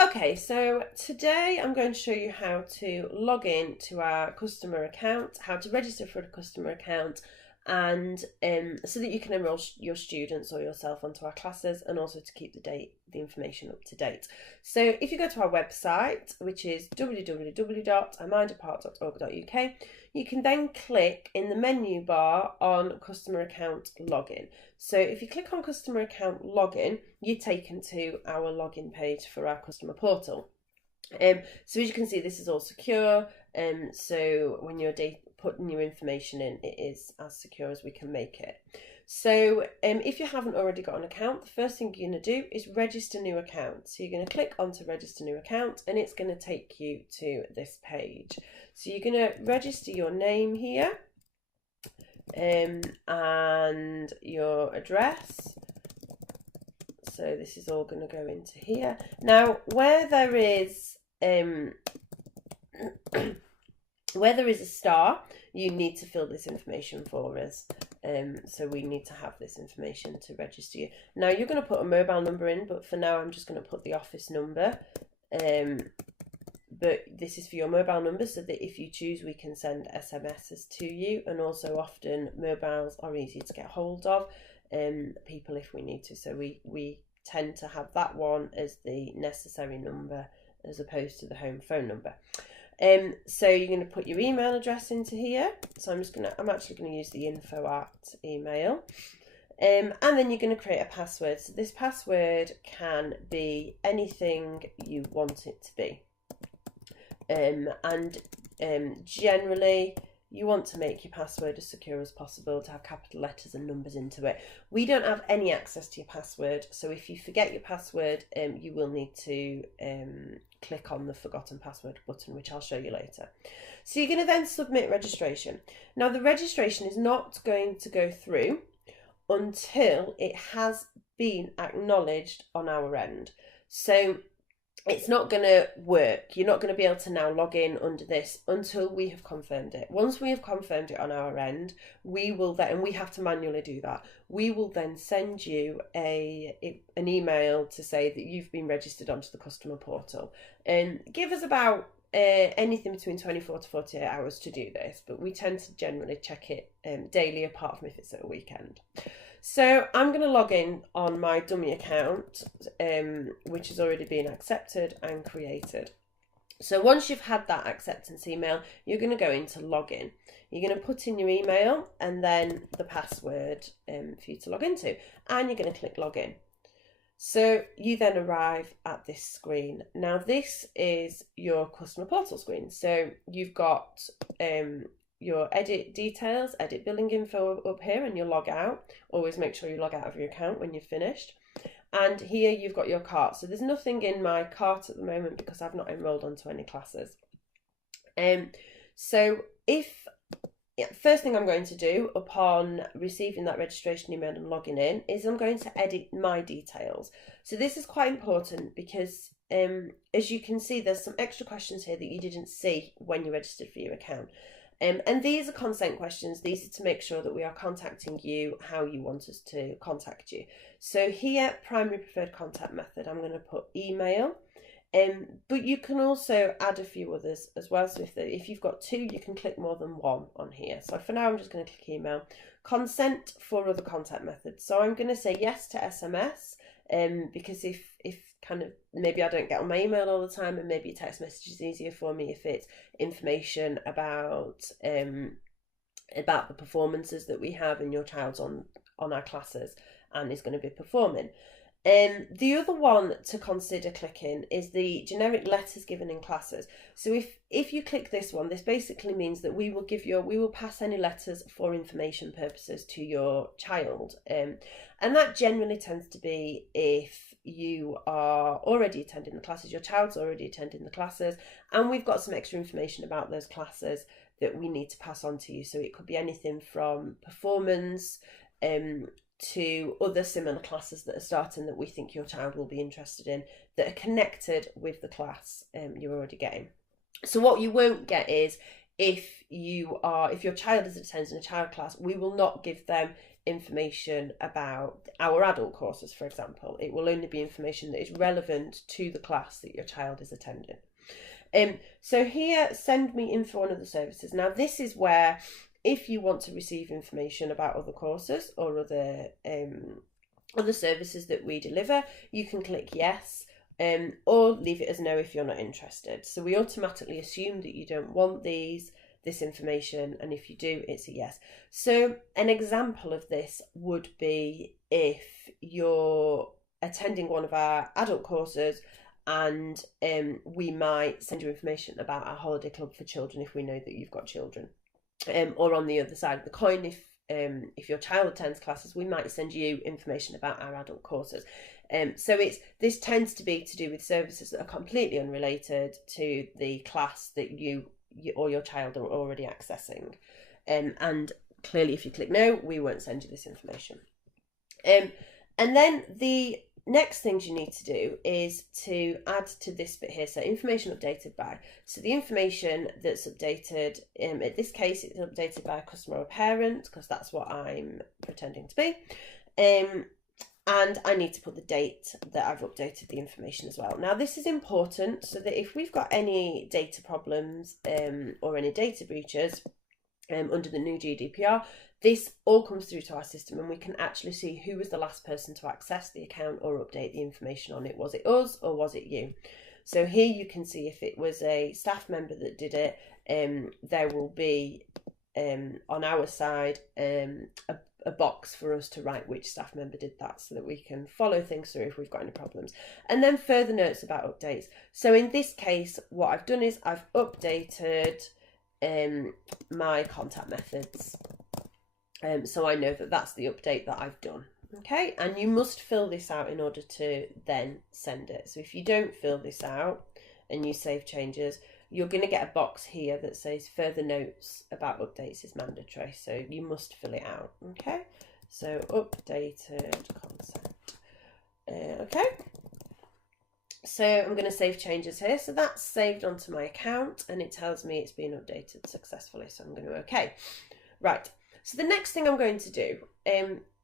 Okay, so today I'm going to show you how to log in to our customer account, how to register for a customer account, and so that you can enroll your students or yourself onto our classes, and also to keep the information up to date. So if you go to our website, which is www.iminderpart.org.uk, you can then click in the menu bar on customer account login. So if you click on customer account login, you're taken to our login page for our customer portal. So as you can see, this is all secure. So when you're putting your information in, it is as secure as we can make it. So if you haven't already got an account, the first thing you're going to do is register new account. So you're going to click onto register new account, and it's going to take you to this page. So you're going to register your name here, and your address. So this is all going to go into here. Now, where there is a star, you need to fill this information for us. So we need to have this information to register you. Now you're going to put a mobile number in, but for now I'm just going to put the office number. But this is for your mobile number, so that if you choose, we can send SMSs to you. And also often mobiles are easy to get hold of people if we need to. So we tend to have that one as the necessary number as opposed to the home phone number. So you're going to put your email address into here. So I'm actually going to use the info@email. And then you're going to create a password. So this password can be anything you want it to be. Generally, you want to make your password as secure as possible, to have capital letters and numbers into it. We don't have any access to your password, so if you forget your password, you will need to click on the forgotten password button, which I'll show you later. So you're going to then submit registration. Now the registration is not going to go through until it has been acknowledged on our end. So it's not going to work. You're not going to be able to now log in under this until we have confirmed it. Once we have confirmed it on our end, we will then, and we have to manually do that, we will then send you an email to say that you've been registered onto the customer portal. And give us about anything between 24 to 48 hours to do this, but we tend to generally check it daily, apart from if it's at a weekend. So I'm going to log in on my dummy account, which has already been accepted and created. So once you've had that acceptance email, you're going to go into login. You're going to put in your email and then the password for you to log into, and you're going to click login. So you then arrive at this screen. Now this is your customer portal screen. So you've got your edit details, edit billing info up here, and your log out. Always make sure you log out of your account when you've finished. And here you've got your cart. So there's nothing in my cart at the moment because I've not enrolled onto any classes. First thing I'm going to do upon receiving that registration email and logging in is I'm going to edit my details. So this is quite important because as you can see, there's some extra questions here that you didn't see when you registered for your account. And these are consent questions. These are to make sure that we are contacting you how you want us to contact you. So here, primary preferred contact method, I'm going to put email. But you can also add a few others as well. So if you've got two, you can click more than one on here. So for now, I'm just going to click email. Consent for other contact methods. So I'm going to say yes to SMS, because if kind of maybe I don't get on my email all the time, and maybe a text message is easier for me if it's information about the performances that we have and your child's on our classes and is going to be performing. The other one to consider clicking is the generic letters given in classes. So if you click this one, this basically means that we will pass any letters for information purposes to your child. And that generally tends to be if you are already attending the classes, your child's already attending the classes, and we've got some extra information about those classes that we need to pass on to you. So it could be anything from performance, to other similar classes that are starting that we think your child will be interested in, that are connected with the class you're already getting. So what you won't get is if your child is attending a child class, we will not give them information about our adult courses, for example. It will only be information that is relevant to the class that your child is attending. So here, send me info on other services. Now this is where, if you want to receive information about other courses or other services that we deliver, you can click yes, or leave it as no if you're not interested. So we automatically assume that you don't want this information, and if you do, it's a yes. So an example of this would be if you're attending one of our adult courses, and we might send you information about our holiday club for children if we know that you've got children. Or on the other side of the coin, if your child attends classes, we might send you information about our adult courses. So this tends to be to do with services that are completely unrelated to the class that you or your child are already accessing. And clearly, if you click no, we won't send you this information. And then the next things you need to do is to add to this bit here, so information updated by. So the information that's updated, in this case, it's updated by a customer or a parent, because that's what I'm pretending to be. And I need to put the date that I've updated the information as well. Now this is important so that if we've got any data problems or any data breaches under the new GDPR, this all comes through to our system and we can actually see who was the last person to access the account or update the information on it. Was it us or was it you? So here you can see if it was a staff member that did it, there will be on our side a box for us to write which staff member did that, so that we can follow things through if we've got any problems. And then further notes about updates. So in this case, what I've done is I've updated my contact methods. So I know that that's the update that I've done. Okay, and you must fill this out in order to then send it. So if you don't fill this out and you save changes, you're going to get a box here that says further notes about updates is mandatory. So you must fill it out. Okay, so updated consent. Okay, so I'm going to save changes here. So that's saved onto my account and it tells me it's been updated successfully. So I'm going to okay. Right. So the next thing I'm going to do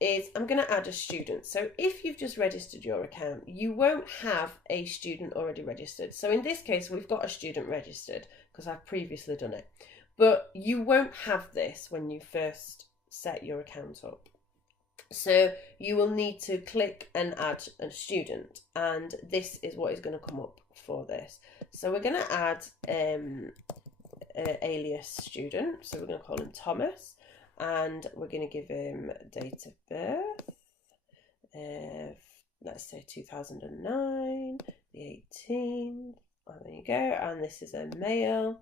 is I'm going to add a student. So if you've just registered your account, you won't have a student already registered. So in this case, we've got a student registered because I've previously done it. But you won't have this when you first set your account up. So you will need to click and add a student. And this is what is going to come up for this. So we're going to add alias student. So we're going to call him Thomas. And we're going to give him date of birth, let's say 2009, the 18th, oh, there you go, and this is a male.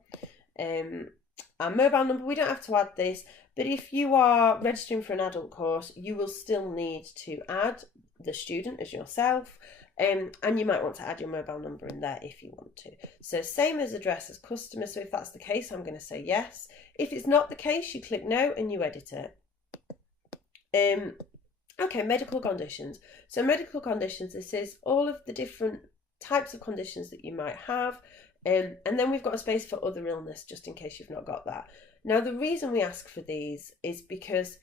Our mobile number, we don't have to add this, but if you are registering for an adult course, you will still need to add the student as yourself. And you might want to add your mobile number in there if you want to. So same as address as customer. So if that's the case, I'm going to say yes. If it's not the case, you click no and you edit it. Okay, medical conditions. So medical conditions, this is all of the different types of conditions that you might have. And then we've got a space for other illness, just in case you've not got that. Now, the reason we ask for these is because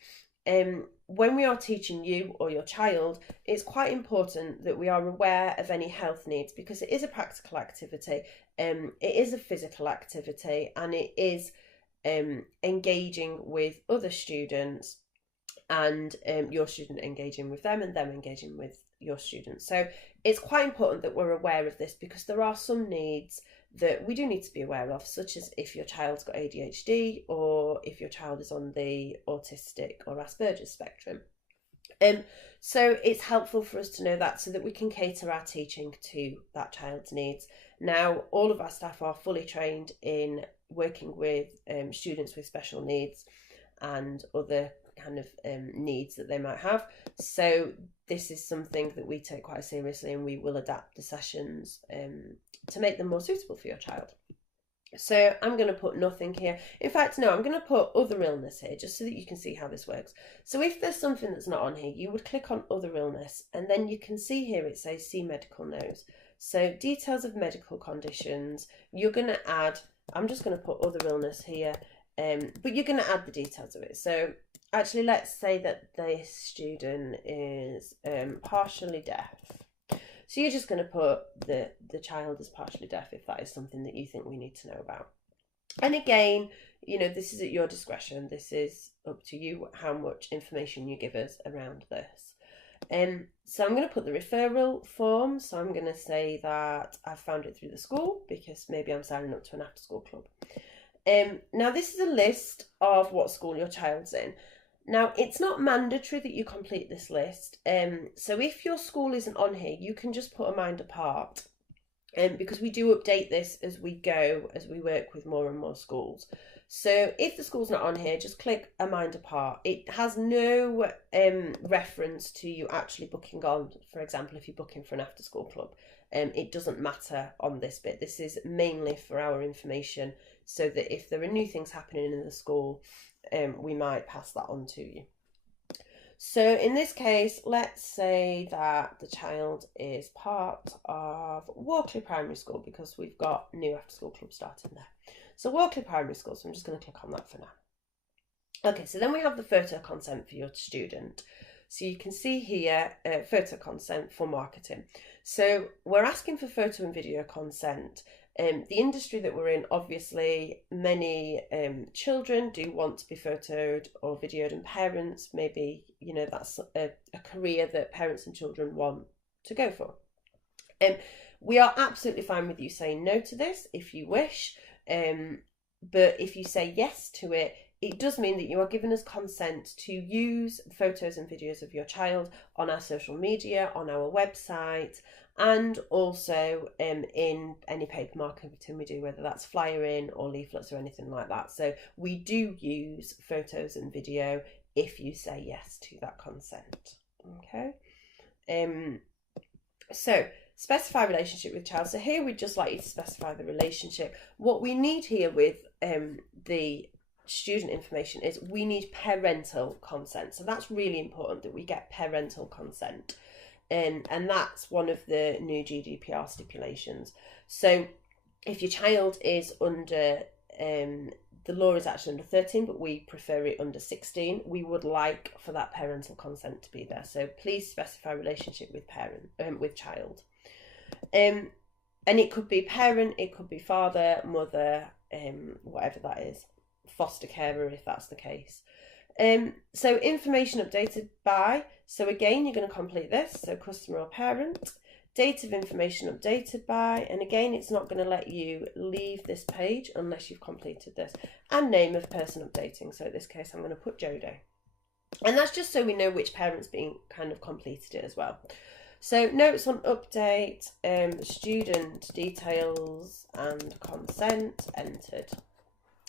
when we are teaching you or your child, it's quite important that we are aware of any health needs, because it is a practical activity, it is a physical activity, and it is engaging with other students, and your student engaging with them and them engaging with your students. So it's quite important that we're aware of this, because there are some needs that we do need to be aware of, such as if your child's got ADHD or if your child is on the autistic or Asperger's spectrum. So it's helpful for us to know that, so that we can cater our teaching to that child's needs. Now, all of our staff are fully trained in working with students with special needs and other kind of needs that they might have. So this is something that we take quite seriously, and we will adapt the sessions to make them more suitable for your child. So I'm going to put nothing here. In fact, no, I'm going to put other illness here, just so that you can see how this works. So if there's something that's not on here, you would click on other illness, and then you can see here it says see medical notes. So details of medical conditions, you're going to add, I'm just going to put other illness here, but you're going to add the details of it. So Actually, let's say that this student is partially deaf. So you're just going to put the child as partially deaf if that is something that you think we need to know about. And again, this is at your discretion. This is up to you how much information you give us around this. So I'm going to put the referral form. So I'm going to say that I found it through the school because maybe I'm signing up to an after school club. Now this is a list of what school your child's in. Now, it's not mandatory that you complete this list. So if your school isn't on here, you can just put a mind apart. Because we do update this as we go, as we work with more and more schools. So if the school's not on here, just click a mind apart. It has no reference to you actually booking on, for example, if you're booking for an after school club. It doesn't matter on this bit. This is mainly for our information so that if there are new things happening in the school, we might pass that on to you. So in this case, let's say that the child is part of Walkley Primary School because we've got new after school club starting there. So Walkley Primary School, so I'm just going to click on that for now. Okay, so then we have the photo consent for your student. So you can see here, photo consent for marketing. So we're asking for photo and video consent. The industry that we're in, obviously, many children do want to be photoed or videoed, and parents, maybe, that's a career that parents and children want to go for. We are absolutely fine with you saying no to this if you wish, but if you say yes to it, it does mean that you are giving us consent to use photos and videos of your child on our social media, on our website, and also in any paper marketing we do, whether that's flyering or leaflets or anything like that. So we do use photos and video if you say yes to that consent. Okay. So specify relationship with child. So here we'd just like you to specify the relationship. What we need here with the student information is we need parental consent. So that's really important that we get parental consent. And that's one of the new GDPR stipulations. So if your child is under, the law is actually under 13, but we prefer it under 16, we would like for that parental consent to be there. So please specify relationship with with child. And it could be parent, it could be father, mother, whatever that is, foster carer if that's the case. So information updated by, so again, you're going to complete this. So customer or parent, date of information updated by, and again, it's not going to let you leave this page unless you've completed this, and name of person updating. So in this case, I'm going to put Jodo. And that's just so we know which parent's being kind of completed it as well. So notes on update, student details and consent entered.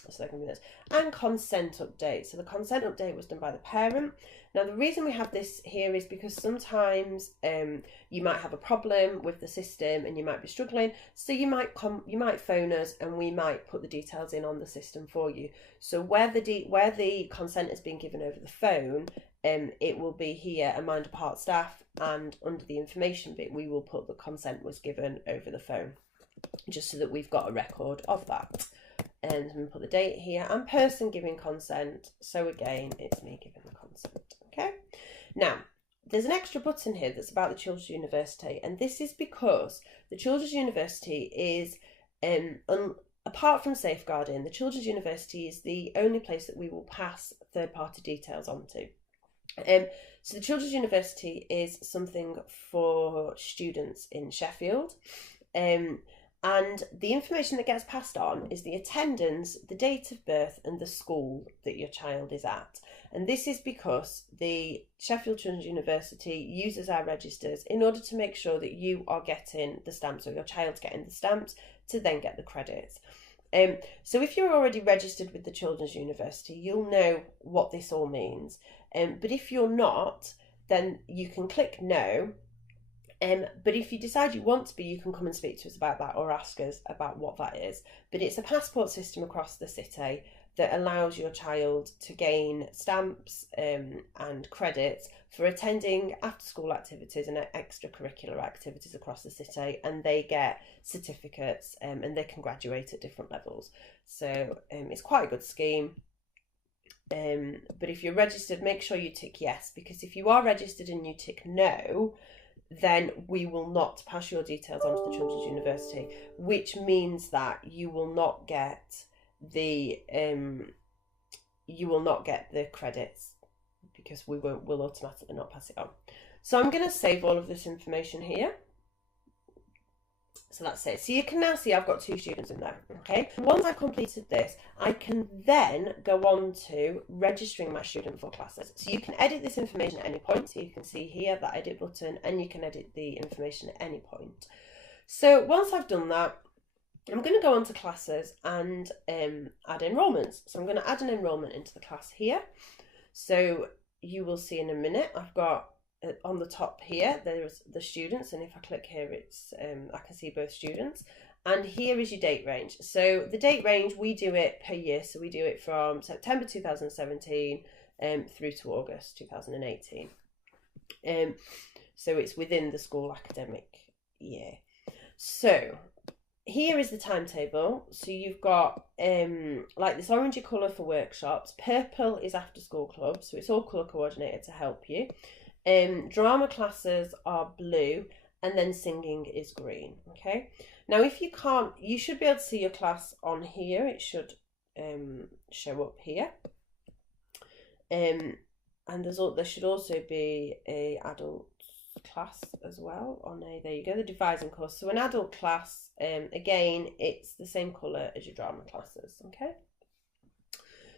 So that can be this. And consent update. So the consent update was done by the parent. Now the reason we have this here is because sometimes you might have a problem with the system and you might be struggling. So you might phone us and we might put the details in on the system for you. So where the consent has been given over the phone, it will be here a mind apart staff, and under the information bit we will put the consent was given over the phone, just so that we've got a record of that. And we put the date here and person giving consent. So again, it's me giving the consent. Okay. Now, there's an extra button here that's about the Children's University, and this is because the Children's University is, apart from safeguarding, the Children's University is the only place that we will pass third-party details onto. So the Children's University is something for students in Sheffield. And the information that gets passed on is the attendance, the date of birth and the school that your child is at. And this is because the Sheffield Children's University uses our registers in order to make sure that you are getting the stamps, or your child's getting the stamps to then get the credits. So if you're already registered with the Children's University, you'll know what this all means. But if you're not, then you can click no. But if you decide you want to be, you can come and speak to us about that or ask us about what that is. But it's a passport system across the city that allows your child to gain stamps and credits for attending after-school activities and extracurricular activities across the city, and they get certificates and they can graduate at different levels. So it's quite a good scheme. But if you're registered, make sure you tick yes, because if you are registered and you tick no, then we will not pass your details on to the Children's University, which means that you will not get the credits, because we'll automatically not pass it on. So I'm going to save all of this information here. So that's it. So you can now see I've got 2 students in there, okay? Once I've completed this, I can then go on to registering my student for classes. So you can edit this information at any point. So you can see here that edit button, and you can edit the information at any point. So once I've done that, I'm going to go on to classes and add enrolments. So I'm going to add an enrolment into the class here. So you will see in a minute, I've got on the top here, there's the students, and if I click here, it's I can see both students. And here is your date range. So the date range, we do it per year, so we do it from September 2017 through to August 2018. So it's within the school academic year. So here is the timetable. So you've got like this orangey colour for workshops, purple is after school club, so it's all colour coordinated to help you. Drama classes are blue, and then singing is green. Okay, now if you can't, you should be able to see your class on here. It should show up here, and there should also be a adult class as well on a, there you go, the devising course. So an adult class, again, it's the same colour as your drama classes. Okay,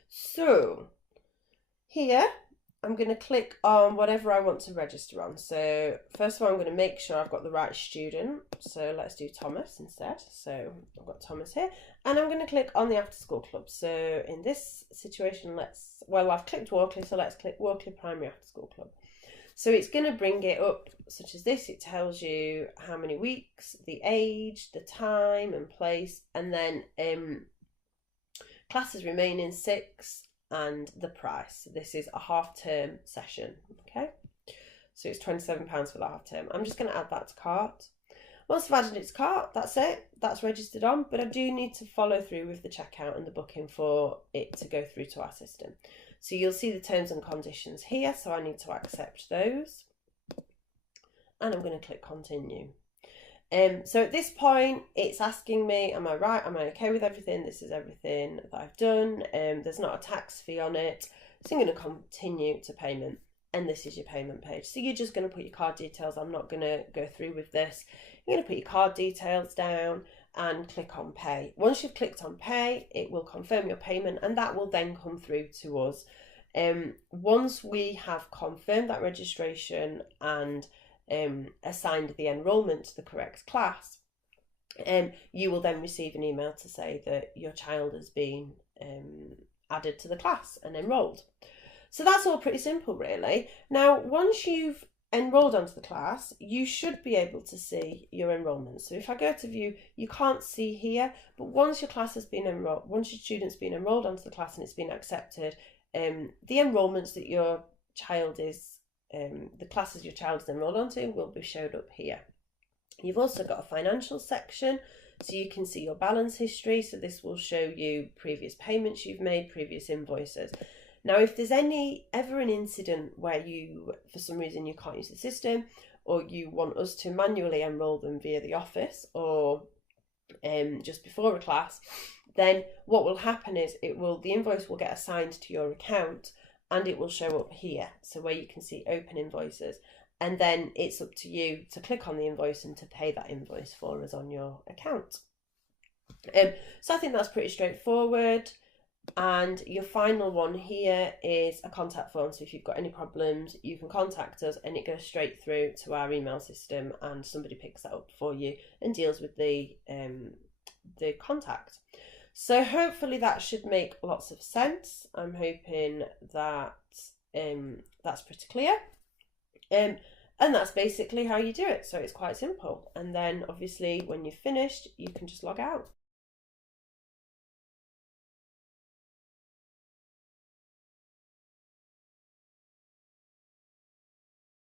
so here I'm going to click on whatever I want to register on. So first of all, I'm going to make sure I've got the right student. So let's do Thomas instead. So I've got Thomas here, and I'm going to click on the after school club. So in this situation, I've clicked Walkley, so let's click Walkley Primary After School Club. So it's going to bring it up such as this. It tells you how many weeks, the age, the time and place, and then classes remaining 6, and the price. This is a half-term session, okay? So it's £27 for the half-term. I'm just going to add that to cart. Once I've added it to cart, that's it. That's registered on, but I do need to follow through with the checkout and the booking for it to go through to our system. So you'll see the terms and conditions here, so I need to accept those. And I'm going to click continue. So at this point, it's asking me, am I right? Am I okay with everything? This is everything that I've done. There's not a tax fee on it. So I'm going to continue to payment. And this is your payment page. So you're just going to put your card details. I'm not going to go through with this. You're going to put your card details down and click on pay. Once you've clicked on pay, it will confirm your payment, and that will then come through to us. Once we have confirmed that registration and assigned the enrolment to the correct class, you will then receive an email to say that your child has been added to the class and enrolled. So that's all pretty simple, really. Now, once you've enrolled onto the class, you should be able to see your enrolment. So if I go to view, you can't see here, but once your class has been enrolled, once your student's been enrolled onto the class and it's been accepted, the enrolments that your child is the classes your child is enrolled onto will be showed up here. You've also got a financial section, so you can see your balance history. So this will show you previous payments you've made, previous invoices. Now, if there's ever an incident where you, for some reason, you can't use the system, or you want us to manually enroll them via the office or just before a class, then what will happen is the invoice will get assigned to your account, and it will show up here, so where you can see open invoices, and then it's up to you to click on the invoice and to pay that invoice for us on your account. So I think that's pretty straightforward. And your final one here is a contact form. So if you've got any problems, you can contact us, and it goes straight through to our email system, and somebody picks that up for you and deals with the contact. So hopefully that should make lots of sense. I'm hoping that that's pretty clear. And that's basically how you do it. So it's quite simple. And then obviously when you've finished, you can just log out.